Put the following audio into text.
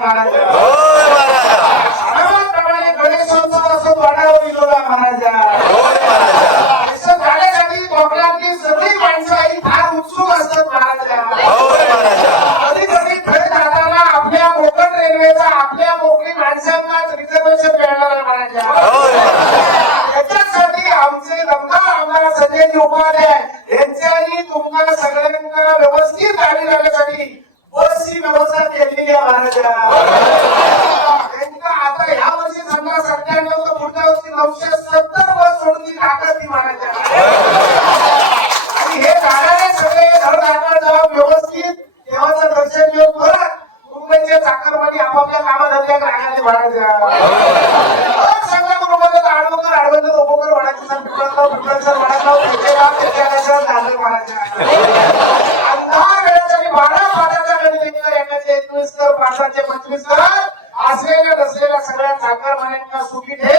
करायचा महाराजा. सर्वांप्रमाणे गणेशोत्सव असो वाड्यावर विनोबा महाराजा. असं जाण्यासाठी कोकणातली सगळी माणसं ही फार उत्सुक असतात महाराजा. कधी कधी खरे जाताना आपल्या कोकण रेल्वेचा आपल्या कोकणी माणसांनाच रिझर्वेशन मिळणार आहे महाराजा. त्याच्यासाठी आमचे दमदार आमदार संजयजी उपाध्याय यांच्यानी तुम्हाला सगळ्यांना व्यवस्थित गाडी जाण्यासाठी बसची व्यवस्था केलेली आहे महाराजा. त्यांचा आता ह्या वर्षी समजा 97 तर पुढच्या वर्षी 970 बस सोडून ती टाकत ती महाराजा. आणि हे जाणारे सगळे धडधाकड जाऊन व्यवस्थित देवाचं दर्शन घेऊन परत मुंबईचे चाकरमानी आपापल्या कामाधंद्यात राहणारे महाराजा. सगळ्या कुटुंबाला आडवंतर उभोकर वाढायचं अंधार वेळासाठी 12 पाठाचा गणित 19 कर 5 25 कर असलेल्या नसलेल्या सगळ्या चाकरमान्यांना सुखी ठे.